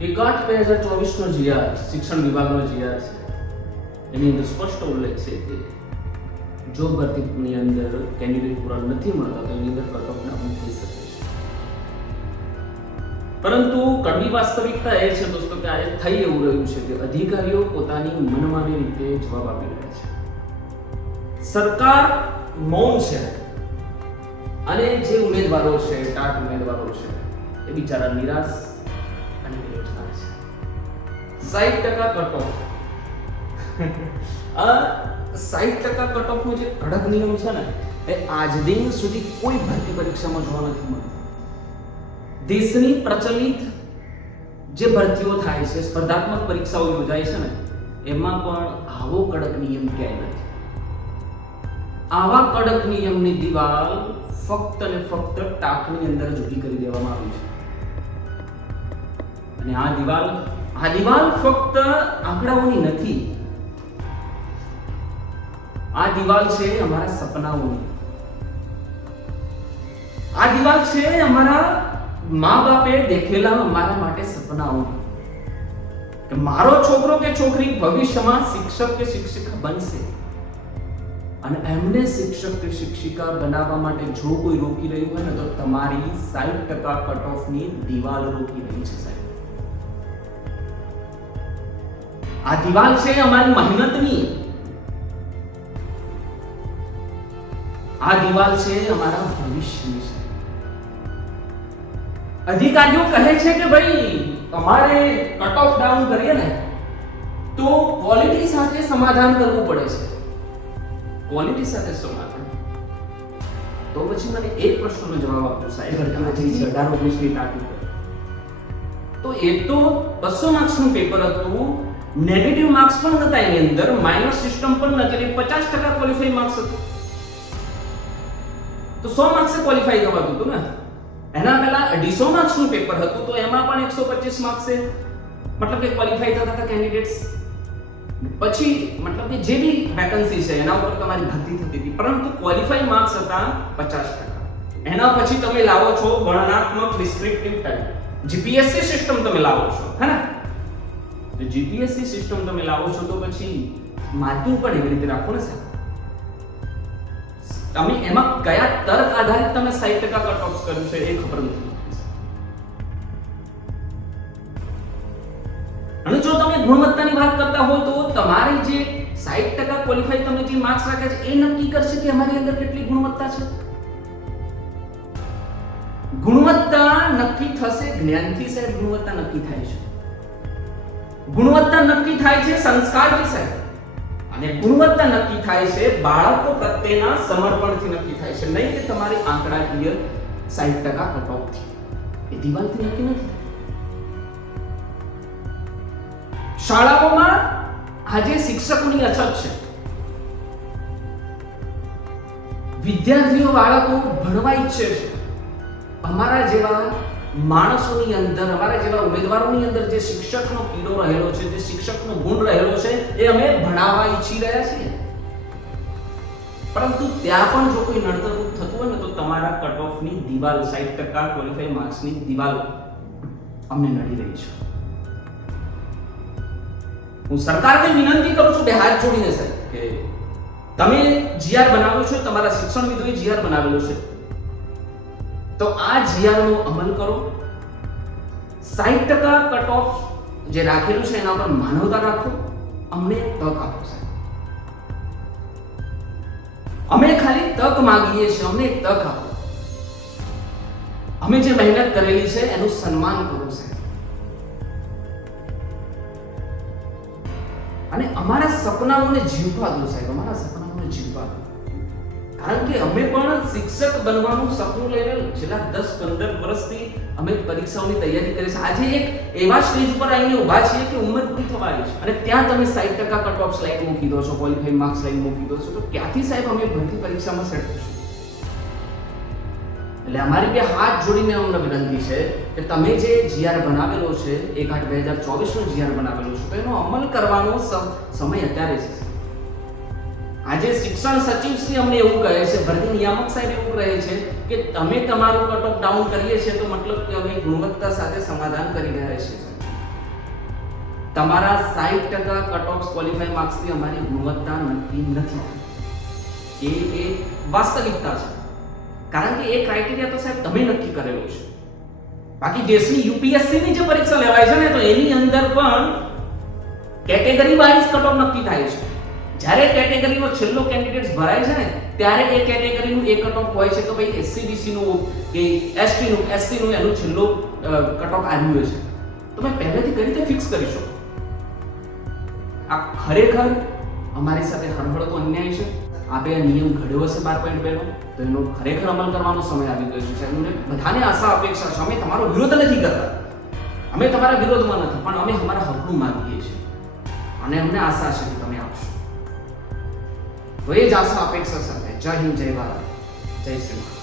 એકાઠ બે હજાર ચોવીસનો જીઆર, શિક્ષણ વિભાગનો જીઆર છે. એની અંદર સ્પષ્ટ ઉલ્લેખ છે કે જો ભરતીની અંદર કેન્ડિડેટ પૂરા નથી મળતા, તો એની અંદર કટ ઓફ થઈ શકે પરંતુ કડવી વાસ્તવિકતા એ છે દોસ્તો કે આજે થઈ એવું રહ્યું છે કે અધિકારીઓ પોતાની મનમાની રીતે જવાબ આપી રહ્યા છે. સરકાર મૌન છે અને જે ઉમેદવારો છે, ટાટ ઉમેદવારો છે, એ બિચારા નિરાશ સાહીઠ ટકા કટ ઓફ આ સાહીઠ ટકા કટ ઓફનો જે કડક નિયમ છે ને, એ આજ દિન સુધી કોઈ ભરતી પરીક્ષામાં જોવા નથી મળતું. દેશની પ્રચલિત જે ભરતીઓ થાય છે, સ્પર્ધાત્મક પરીક્ષાઓ યોજાય છે ને, એમાં પણ આવો કડક નિયમ ક્યાંય નથી. આવા કડક નિયમની દિવાલ ફક્ત અને ફક્ત ટાંકની અંદર જ ઊભી કરી દેવામાં આવી છે. અને આ દિવાલ આ દિવાલ ફક્ત આંકડાઓની નથી. આ દિવાલ છે અમારા સપનાઓની. આ દિવાલ છે અમારા મા બાપે દેખેલા અમારા માટે સપનાઓ કે મારો છોકરો કે છોકરી ભવિષ્યમાં શિક્ષક કે શિક્ષિકા બનશે. અને એમને શિક્ષક કે શિક્ષિકા બનાવવા માટે જો કોઈ રોકી રહ્યું હોય ને તો તમારી સાઈઠ ટકા કટ ઓફની દિવાલ રોકી રહી છે સાહેબ. આ દિવાલ છે અમારી મહેનતની. આ દિવાલ છે અમારા ભવિષ્યની છે. અધિકારીઓ કહે છે કે ભાઈ તમારે કટ ઓફ ડાઉન કરીએ ને તો ક્વોલિટી સાથે સમાધાન કરવું પડે છે. ક્વોલિટી સાથે સમાધાન? તો પછી મને એક પ્રશ્નનો જવાબ આપજો સાહેબ. તો એ તો બસો માર્ક્સનું પેપર હતું. નેગેટિવ માર્ક્સ પણ હતા એની અંદર. માઇનસ સિસ્ટમ પણ નથી એટલે પચાસ ટકા ક્વોલિફાઈ માર્ક્સ હતું. તો સો માર્ક્સે ક્વોલિફાઈ થવાતું હતું ને? એના પહેલા અઢીસો માર્ક્સનું પેપર હતું, તો એમાં પણ એકસો પચીસ માર્ક્સે મતલબ કે ક્વોલિફાઈ થતા હતા કેન્ડિડેટ્સ પછી મતલબ કે જે બી વેકન્સી છે, એના ઉપર તમારી ભરતી થતી હતી. પરંતુ ક્વોલિફાઈ માર્ક્સ હતા પચાસ ટકા. એના પછી તમે લાવો છો વર્ણનાત્મક ડિસ્ક્રિપ્ટિવ ટાઈપ જીપીએસસી સિસ્ટમ તમે લાવો છો, હે ને? તો જીપીએસસી સિસ્ટમ તમે લાવો છો તો પછી માર્કિંગ પણ એવી રીતે રાખો ને સાહેબ. તમે એમાં કયા તર્ક આધારિત તમે 60% ટકા કટ ઓફ કર્યું છે એ ખબર નથી. અને જો તમે ગુણવત્તાની વાત કરતા હો તો તમારી જે 60% ટકા ક્વોલિફાઈ તમે જે માર્ક્સ રાખ્યા છે એ નક્કી કરશે કે અમારી અંદર કેટલી ગુણવત્તા છે. ગુણવત્તા નક્કી થશે જ્ઞાનથી સાહેબ, ગુણવત્તા નક્કી થાય છે. ગુણવત્તા નક્કી થાય છે સંસ્કાર વિષય અને ગુણવત્તા નક્કી થાય છે બાળકો પ્રત્યેના સમર્પણથી નક્કી થાય છે. નહીં કે તમારી આંકડાકીય 60% ટકા કટ ઓફથી એ દિવાલથી નક્કી નથી શાળાઓમાં આજે શિક્ષકોની અછત છે. વિદ્યાર્થીઓ, બાળકો ભણવા ઈચ્છે છે. અમારા જેવા માણસોની અંદર, અમારા જેવા ઉમેદવારોની અંદર જે શિક્ષકનો કીડો રહેલો છે, જે શિક્ષકનો ગુણ રહેલો છે, એ અમે ભણાવવા ઈચ્છી રહ્યા છીએ. પરંતુ ત્યાં પણ જો કોઈ નડતરરૂપ થતું હોય ને તો તમારા કટ ઓફની દિવાલ 60% ટકા ક્વોલિફાઈ માર્ક્સની દિવાલ અમને નડી રહી છે. હું સરકારને વિનંતી કરું છું, બે હાથ જોડીને સાહેબ, કે તમે જીઆર બનાવ્યો છો, તમારા શિક્ષણવિદોએ જીઆર બનાવેલો છે. તો આ જીઆરનો અમલ કરો. 60% ટકા કટ ઓફ જે રાખેલું છે એના પર માનવતા રાખો. અમને તક આપો સાહેબ. અમે ખાલી તક માંગીએ છીએ, અમને તક આપો. અમે જે મહેનત કરેલી છે એનું સન્માન કરો સાહેબ. અને અમારા સપનાઓને જીવવા દો સાહેબ, અમારા સપનાઓને જીવવા દો. કારણ કે અમે પણ શિક્ષક બનવાનું સપનું લઈને છેલ્લા દસ પંદર વર્ષથી અમે પરીક્ષાઓની તૈયારી કરી છે આજે એક એવા સ્ટેજ પર આવીને ઊભા છીએ કે ઉંમર પૂરી થવા આવી છે. અને ત્યાં તમે સાઈઠ ટકા કટ ઓફ સ્લાઇડ મૂકી દો છો ક્વોલિફાઈ માર્ક્સ લાઈન મૂકી દો છો. તો ક્યાંથી સાહેબ અમે ભરતી પરીક્ષામાં સેટ થશું? એટલે અમારી બે હાથ જોડીને અમને વિનંતી છે કે તમે જે જીઆર બનાવેલો છે, એક આઠ બે હજાર ચોવીસનો જીઆર બનાવેલો છે, તો એનો અમલ કરવાનો સમ- સમય અત્યારે છે આજે શિક્ષણ સચિવ શ્રી અમને એવું કહે છે ભરતી નિયામક સાહેબ એવું કહે છે કે તમે તમારું કટ ઓફ ડાઉન કરીએ છીએ તો મતલબ કે અમે ગુણવત્તા સાથે સમાધાન કરી રહ્યા છીએ. તમારા સાહીઠ ટકા કટ ઓફ ક્વોલિફાઈ માર્ક્સથી અમારી ગુણવત્તા નક્કી નથી એ એ વાસ્તવિકતા છે. કારણ કે એ ક્રાઇટેરિયા તો સાહેબ તમે નક્કી કરેલો છે. બાકી દેશની યુપીએસસી ની જે પરીક્ષા લેવાય છે ને, તો એની અંદર પણ કેટેગરી વાઇઝ કટ ઓફ નક્કી થાય છે. જ્યારે કેટેગરીનો છેલ્લો કેન્ડિડેટ્સ ભરાય છે ને, ત્યારે એ કેટેગરીનું એ કટ ઓફ હોય છે કે ભાઈ એસસીબીસી નું કે એસટી નું એસસી નું એનું છેલ્લો કટ ઓફ આવ્યું છે. તમે પહેલેથી કઈ રીતે ફિક્સ કરી શકો? આ ખરેખર અમારી સાથે હળહળતો અન્યાય છે. આપે આ નિયમ ઘડ્યો હશે બાર પોઈન્ટ બેનો તો એનો ખરેખર અમલ કરવાનો સમય આવી ગયો છે. અમને બધાને આશા અપેક્ષા છે. અમે તમારો વિરોધ નથી કરતા. અમે તમારા વિરોધમાં નથી, પણ અમે અમારા હકનું માંગીએ છીએ. અને અમને આશા છે કે તમે આપશો. તો એ જ આશા અપેક્ષા સાથે જય હિન્દ જય ભારત જય શ્રી